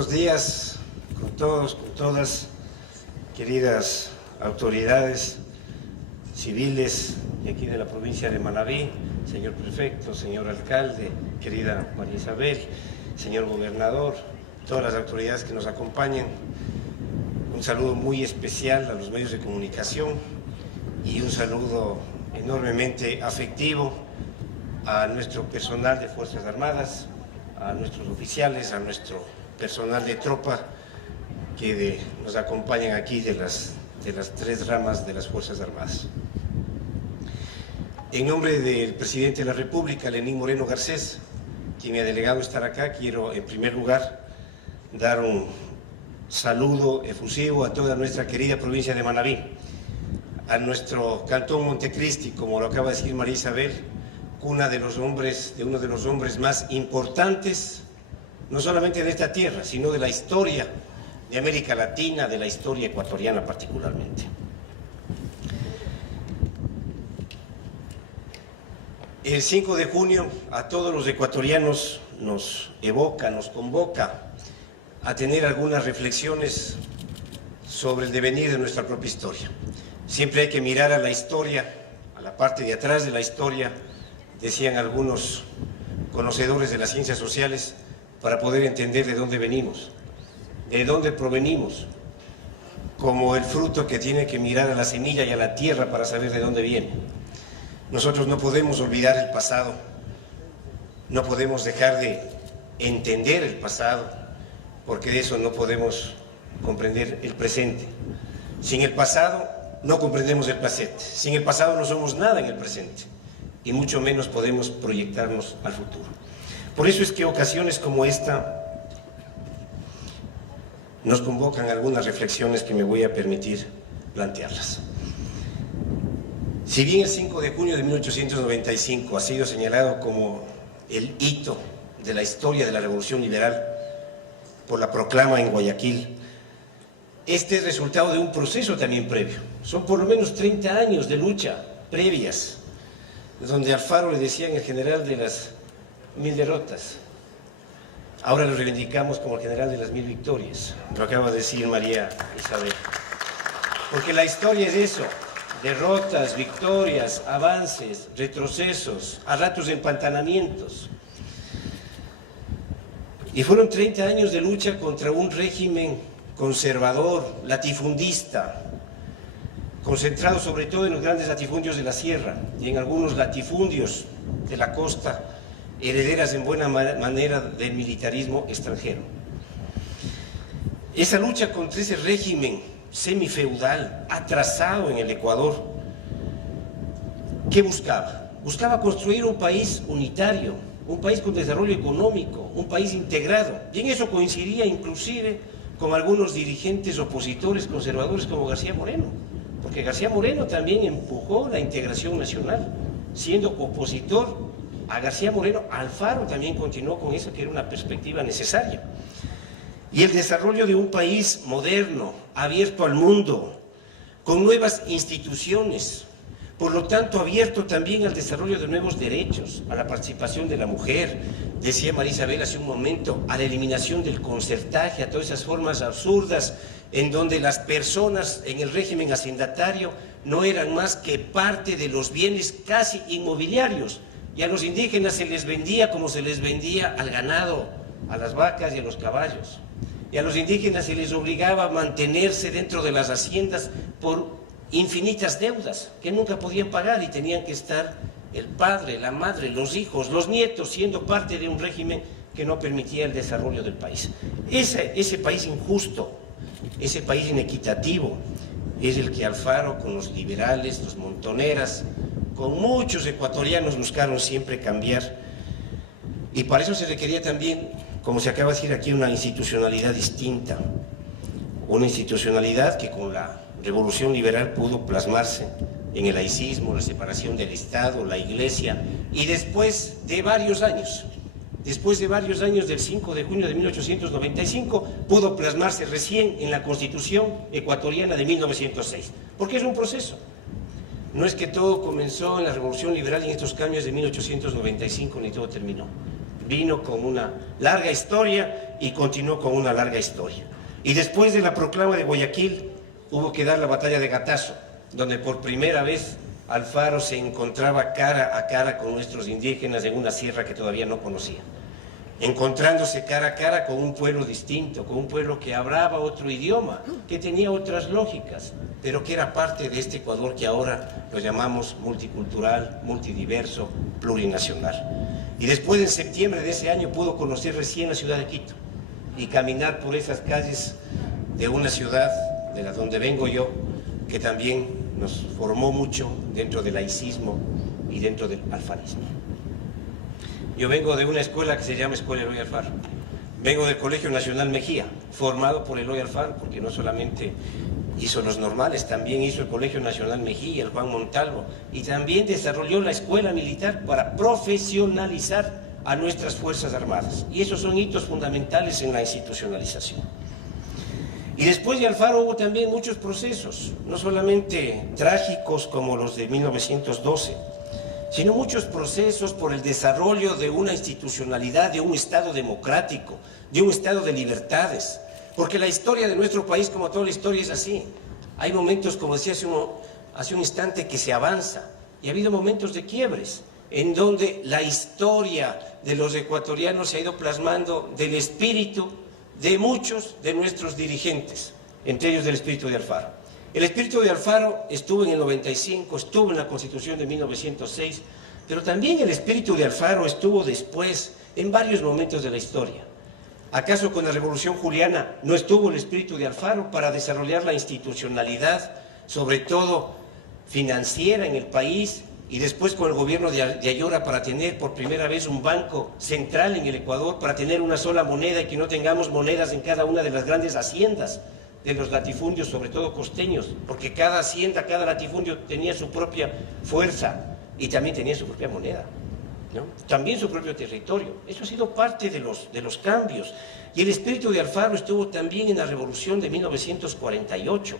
buenos días con todos, con todas, queridas autoridades civiles de aquí de la provincia de Manabí, señor prefecto, señor alcalde, querida María Isabel, señor gobernador, todas las autoridades que nos acompañan. Un saludo muy especial a los medios de comunicación y un saludo enormemente afectivo a nuestro personal de Fuerzas Armadas, a nuestros oficiales, a nuestro personal de tropa que nos acompañan aquí de las tres ramas de las Fuerzas Armadas. En nombre del presidente de la República, Lenín Moreno Garcés, quien me ha delegado estar acá, quiero en primer lugar dar un saludo efusivo a toda nuestra querida provincia de Manabí, a nuestro cantón Montecristi, como lo acaba de decir María Isabel, cuna de uno de los hombres más importantes, no solamente de esta tierra, sino de la historia de América Latina, de la historia ecuatoriana particularmente. El 5 de junio a todos los ecuatorianos nos evoca, nos convoca a tener algunas reflexiones sobre el devenir de nuestra propia historia. Siempre hay que mirar a la historia, a la parte de atrás de la historia, decían algunos conocedores de las ciencias sociales, para poder entender de dónde venimos, de dónde provenimos, como el fruto que tiene que mirar a la semilla y a la tierra para saber de dónde viene. Nosotros no podemos olvidar el pasado, no podemos dejar de entender el pasado, porque de eso no podemos comprender el presente. Sin el pasado no comprendemos el presente, sin el pasado no somos nada en el presente, y mucho menos podemos proyectarnos al futuro. Por eso es que ocasiones como esta nos convocan algunas reflexiones que me voy a permitir plantearlas. Si bien el 5 de junio de 1895 ha sido señalado como el hito de la historia de la Revolución Liberal por la proclama en Guayaquil, este es resultado de un proceso también previo. Son por lo menos 30 años de lucha previas, donde Alfaro le decían el general de las 1000 derrotas. Ahora lo reivindicamos como el general de las 1000 victorias, lo acaba de decir María Isabel. Porque la historia es eso: derrotas, victorias, avances, retrocesos, a ratos empantanamientos. Y fueron 30 años de lucha contra un régimen conservador, latifundista, concentrado sobre todo en los grandes latifundios de la sierra y en algunos latifundios de la costa, herederas en buena manera del militarismo extranjero. Esa lucha contra ese régimen semifeudal, atrasado en el Ecuador, ¿qué buscaba? Buscaba construir un país unitario, un país con desarrollo económico, un país integrado, y en eso coincidía inclusive con algunos dirigentes opositores conservadores como García Moreno, porque García Moreno también empujó la integración nacional, siendo opositor a García Moreno. Alfaro también continuó con eso, que era una perspectiva necesaria. Y el desarrollo de un país moderno, abierto al mundo, con nuevas instituciones, por lo tanto abierto también al desarrollo de nuevos derechos, a la participación de la mujer, decía María Isabel hace un momento, a la eliminación del concertaje, a todas esas formas absurdas en donde las personas en el régimen hacendatario no eran más que parte de los bienes casi inmobiliarios, y a los indígenas se les vendía como se les vendía al ganado, a las vacas y a los caballos. Y a los indígenas se les obligaba a mantenerse dentro de las haciendas por infinitas deudas que nunca podían pagar, y tenían que estar el padre, la madre, los hijos, los nietos, siendo parte de un régimen que no permitía el desarrollo del país. Ese país injusto, ese país inequitativo, es el que Alfaro con los liberales, los montoneras, con muchos ecuatorianos buscaron siempre cambiar, y para eso se requería también, como se acaba de decir aquí, una institucionalidad distinta, una institucionalidad que con la Revolución Liberal pudo plasmarse en el laicismo, la separación del Estado, la Iglesia, y después de varios años del 5 de junio de 1895, pudo plasmarse recién en la Constitución ecuatoriana de 1906, porque es un proceso. No es que todo comenzó en la Revolución Liberal y en estos cambios de 1895, ni todo terminó. vino con una larga historia y continuó con una larga historia. Y después de la proclama de Guayaquil hubo que dar la batalla de Gatazo, donde por primera vez Alfaro se encontraba cara a cara con nuestros indígenas en una sierra que todavía no conocía, encontrándose cara a cara con un pueblo distinto, con un pueblo que hablaba otro idioma, que tenía otras lógicas, pero que era parte de este Ecuador que ahora lo llamamos multicultural, multidiverso, plurinacional. Y después, en septiembre de ese año, pudo conocer recién la ciudad de Quito y caminar por esas calles de una ciudad de la donde vengo yo, que también nos formó mucho dentro del laicismo y dentro del alfarismo. Yo vengo de una escuela que se llama Escuela Eloy Alfaro. Vengo del Colegio Nacional Mejía, formado por Eloy Alfaro, porque no solamente hizo los normales, también hizo el Colegio Nacional Mejía, el Juan Montalvo, y también desarrolló la escuela militar para profesionalizar a nuestras Fuerzas Armadas. Y esos son hitos fundamentales en la institucionalización. Y después de Alfaro hubo también muchos procesos, no solamente trágicos como los de 1912, sino muchos procesos por el desarrollo de una institucionalidad, de un Estado democrático, de un Estado de libertades. Porque la historia de nuestro país, como toda la historia, es así. Hay momentos, como decía hace un instante, que se avanza, y ha habido momentos de quiebres, en donde la historia de los ecuatorianos se ha ido plasmando del espíritu de muchos de nuestros dirigentes, entre ellos del espíritu de Alfaro. El espíritu de Alfaro estuvo en el 95, estuvo en la Constitución de 1906, pero también el espíritu de Alfaro estuvo después, en varios momentos de la historia. ¿Acaso con la Revolución Juliana no estuvo el espíritu de Alfaro para desarrollar la institucionalidad, sobre todo financiera en el país, y después con el gobierno de Ayora para tener por primera vez un banco central en el Ecuador, para tener una sola moneda y que no tengamos monedas en cada una de las grandes haciendas de los latifundios, sobre todo costeños, porque cada hacienda, cada latifundio tenía su propia fuerza y también tenía su propia moneda, ¿no? También su propio territorio. Eso ha sido parte de los cambios. Y el espíritu de Alfaro estuvo también en la Revolución de 1948.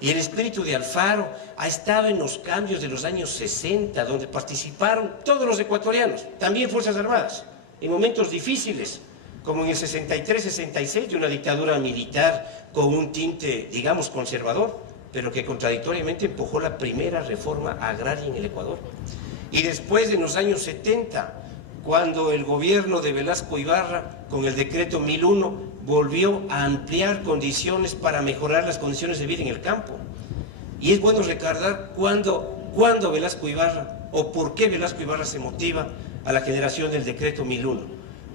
Y el espíritu de Alfaro ha estado en los cambios de los años 60, donde participaron todos los ecuatorianos, también Fuerzas Armadas, en momentos difíciles, como en el 63-66, de una dictadura militar con un tinte, digamos, conservador, pero que contradictoriamente empujó la primera reforma agraria en el Ecuador. Y después, en los años 70, cuando el gobierno de Velasco Ibarra, con el decreto 1001, volvió a ampliar condiciones para mejorar las condiciones de vida en el campo. Y es bueno recordar cuándo Velasco Ibarra, o por qué Velasco Ibarra se motiva a la generación del decreto 1001.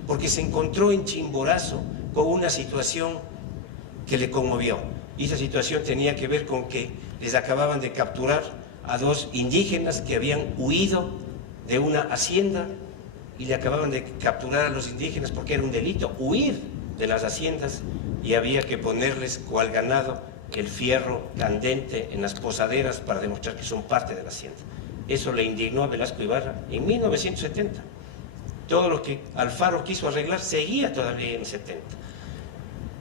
Porque se encontró en Chimborazo con una situación que le conmovió. Y esa situación tenía que ver con que les acababan de capturar a dos indígenas que habían huido de una hacienda, y le acababan de capturar a los indígenas porque era un delito huir de las haciendas, y había que ponerles, cual ganado, el fierro candente en las posaderas para demostrar que son parte de la hacienda. Eso le indignó a Velasco Ibarra en 1970. Todo lo que Alfaro quiso arreglar seguía todavía en 70.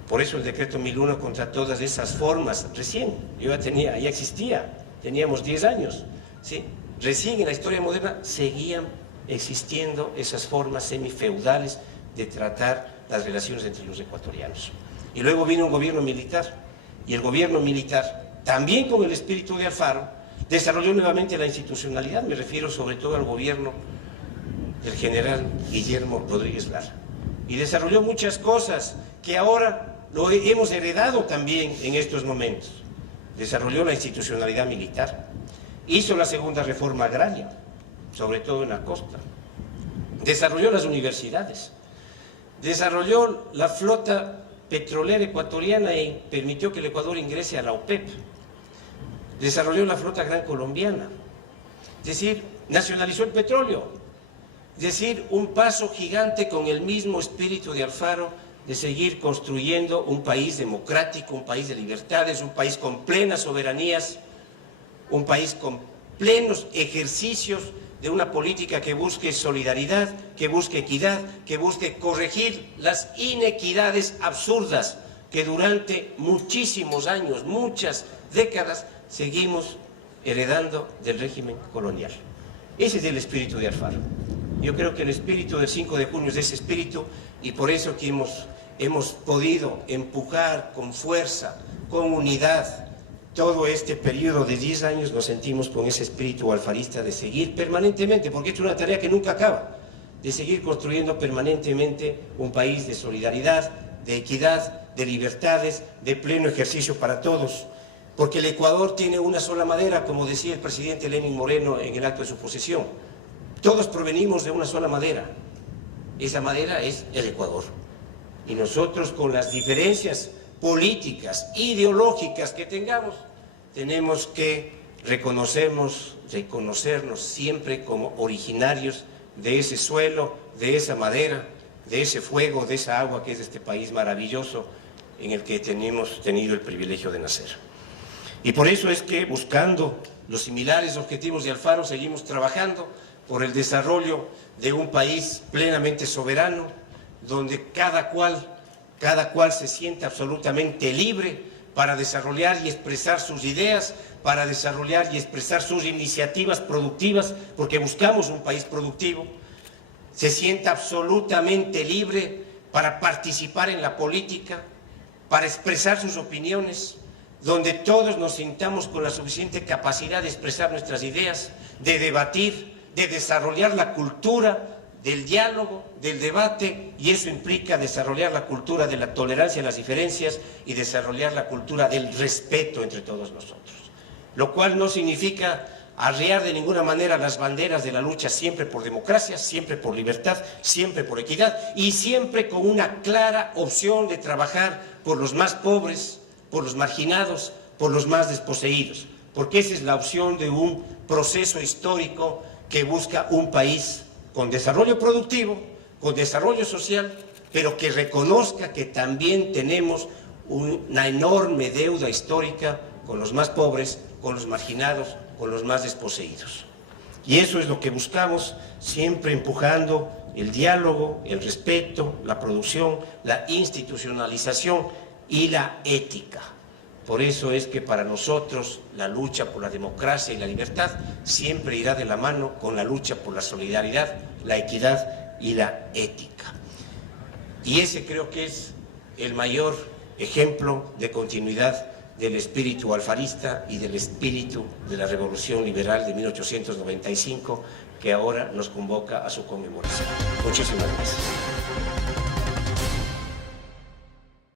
Por eso el decreto 1001 contra todas esas formas, recién, ya existía, teníamos 10 años, ¿sí? Recién en la historia moderna seguían existiendo esas formas semifeudales de tratar las relaciones entre los ecuatorianos. Y luego vino un gobierno militar, y el gobierno militar, también con el espíritu de Alfaro, desarrolló nuevamente la institucionalidad. Me refiero sobre todo al gobierno del general Guillermo Rodríguez Lara, y desarrolló muchas cosas que ahora lo hemos heredado también en estos momentos. Desarrolló la institucionalidad militar, hizo la segunda reforma agraria, sobre todo en la costa, desarrolló las universidades, desarrolló la flota petrolera ecuatoriana y permitió que el Ecuador ingrese a la OPEP, desarrolló la flota gran colombiana, es decir, nacionalizó el petróleo, es decir, un paso gigante con el mismo espíritu de Alfaro de seguir construyendo un país democrático, un país de libertades, un país con plenas soberanías, un país con plenos ejercicios de una política que busque solidaridad, que busque equidad, que busque corregir las inequidades absurdas que durante muchísimos años, muchas décadas, seguimos heredando del régimen colonial. Ese es el espíritu de Alfaro. Yo creo que el espíritu del 5 de junio es ese espíritu, y por eso que hemos podido empujar con fuerza, con unidad, todo este periodo de 10 años. Nos sentimos con ese espíritu alfarista de seguir permanentemente, porque es una tarea que nunca acaba, de seguir construyendo permanentemente un país de solidaridad, de equidad, de libertades, de pleno ejercicio para todos. Porque el Ecuador tiene una sola madera, como decía el presidente Lenín Moreno en el acto de su posesión. Todos provenimos de una sola madera. Esa madera es el Ecuador. Y nosotros, con las diferencias políticas, ideológicas que tengamos, tenemos que reconocernos siempre como originarios de ese suelo, de esa madera, de ese fuego, de esa agua que es este país maravilloso en el que hemos tenido el privilegio de nacer. Y por eso es que, buscando los similares objetivos de Alfaro, seguimos trabajando por el desarrollo de un país plenamente soberano, donde cada cual se siente absolutamente libre para desarrollar y expresar sus ideas, para desarrollar y expresar sus iniciativas productivas, porque buscamos un país productivo. Se sienta absolutamente libre para participar en la política, para expresar sus opiniones, donde todos nos sintamos con la suficiente capacidad de expresar nuestras ideas, de debatir, de desarrollar la cultura del diálogo, del debate, y eso implica desarrollar la cultura de la tolerancia a las diferencias y desarrollar la cultura del respeto entre todos nosotros. Lo cual no significa arriar de ninguna manera las banderas de la lucha siempre por democracia, siempre por libertad, siempre por equidad y siempre con una clara opción de trabajar por los más pobres, por los marginados, por los más desposeídos, porque esa es la opción de un proceso histórico que busca un país con desarrollo productivo, con desarrollo social, pero que reconozca que también tenemos una enorme deuda histórica con los más pobres, con los marginados, con los más desposeídos. Y eso es lo que buscamos, siempre empujando el diálogo, el respeto, la producción, la institucionalización y la ética. Por eso es que para nosotros la lucha por la democracia y la libertad siempre irá de la mano con la lucha por la solidaridad, la equidad y la ética. Y ese creo que es el mayor ejemplo de continuidad del espíritu alfarista y del espíritu de la Revolución Liberal de 1895, que ahora nos convoca a su conmemoración. Muchísimas gracias.